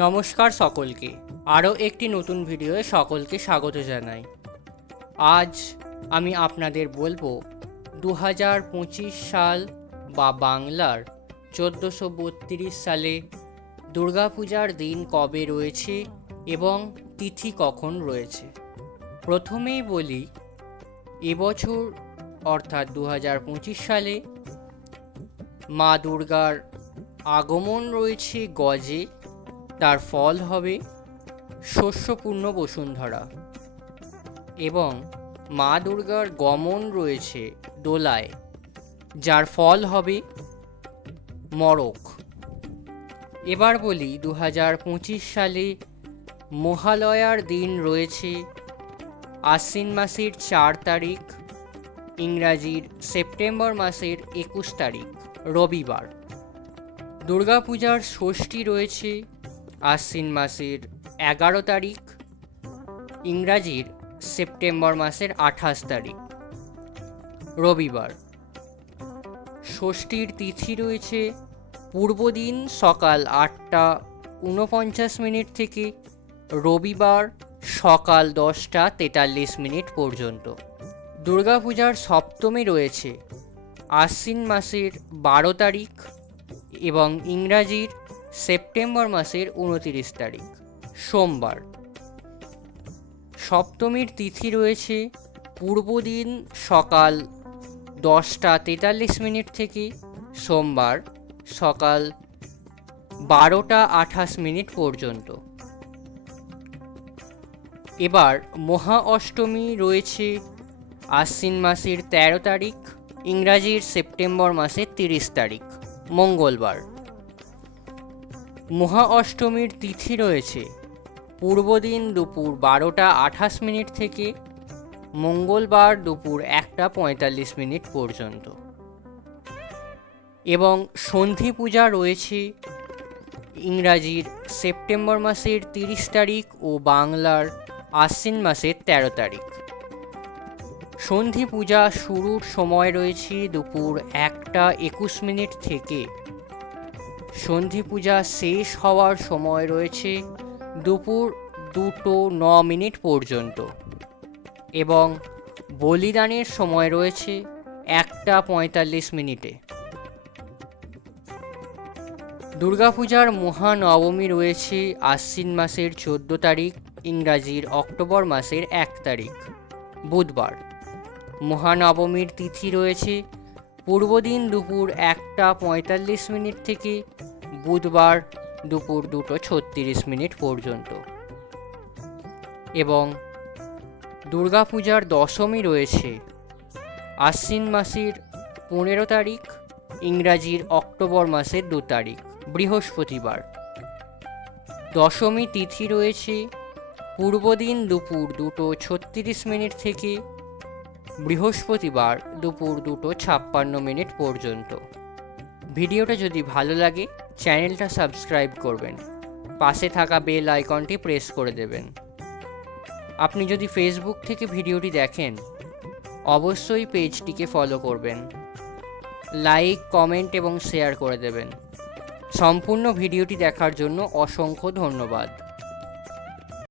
নমস্কার সকলকে, আরও একটি নতুন ভিডিওয়ে সকলকে স্বাগত জানাই। আজ আমি আপনাদের বলবো 2025 সাল বা বাংলার 1432 সালে দুর্গাপূজার দিন কবে রয়েছে এবং তিথি কখন রয়েছে। প্রথমেই বলি, এবছর অর্থাৎ 2025 সালে মা দুর্গার আগমন রয়েছে গজে, তার ফল হবে শস্যপূর্ণ বসুন্ধরা, এবং মা দুর্গার গমন রয়েছে দোলায়, যার ফল হবে মড়ক। এবার বলি 2025 সালে মহালয়ার দিন রয়েছে আশ্বিন মাসের 4 তারিখ, ইংরাজির সেপ্টেম্বর মাসের 21 তারিখ রবিবার। দুর্গাপূজার ষষ্ঠী রয়েছে আশ্বিন মাসের 11 তারিখ, ইংরাজির সেপ্টেম্বর মাসের 28 তারিখ রবিবার। ষষ্ঠীর তিথি রয়েছে পূর্বদিন সকাল 8:49 থেকে রবিবার সকাল 10:43 পর্যন্ত। দুর্গাপূজার সপ্তমী রয়েছে আশ্বিন মাসের 12 তারিখ এবং ইংরাজির সেপ্টেম্বর মাসের 29 তারিখ সোমবার। সপ্তমীর তিথি রয়েছে পূর্বদিন সকাল 10:43 থেকে সোমবার সকাল 12:28 পর্যন্ত। এবার মহা অষ্টমী রয়েছে আশ্বিন মাসের 13 তারিখ, ইংরাজির সেপ্টেম্বর মাসের 30 তারিখ মঙ্গলবার। মহা অষ্টমীর তিথি রয়েছে পূর্বদিন দুপুর 12:28 থেকে মঙ্গলবার দুপুর 1:45 পর্যন্ত, এবং সন্ধি পূজা রয়েছে ইংরাজির সেপ্টেম্বর মাসের 30 তারিখ ও বাংলার আশ্বিন মাসের 13 তারিখ। সন্ধি পূজা শুরুর সময় রয়েছে দুপুর 1:21 থেকে সন্ধি পূজা শেষ হওয়ার সময় রয়েছে দুপুর 2:09 পর্যন্ত, এবং বলিদানের সময় রয়েছে 1:45। দুর্গাপূজার মহানবমী রয়েছে আশ্বিন মাসের 14 তারিখ, ইংরাজির অক্টোবর মাসের 1 তারিখ বুধবার। মহানবমীর তিথি রয়েছে পূর্বদিন দুপুর 1:45 থেকে বুধবার দুপুর 2:36 পর্যন্ত, এবং দুর্গাপূজার দশমী রয়েছে আশ্বিন মাসের 15 তারিখ, ইংরাজির অক্টোবর মাসের 2 তারিখ বৃহস্পতিবার। দশমী তিথি রয়েছে পূর্বদিন দুপুর 2:36 থেকে বৃহস্পতিবার দুপুর 2:56 পর্যন্ত। ভিডিওটা যদি ভালো লাগে চ্যানেলটা সাবস্ক্রাইব করবেন, পাশে থাকা বেল আইকনটি প্রেস করে দেবেন। আপনি যদি ফেসবুক থেকে ভিডিওটি দেখেন অবশ্যই পেজটিকে ফলো করবেন, লাইক, কমেন্ট এবং শেয়ার করে দেবেন। সম্পূর্ণ ভিডিওটি দেখার জন্য অসংখ্য ধন্যবাদ।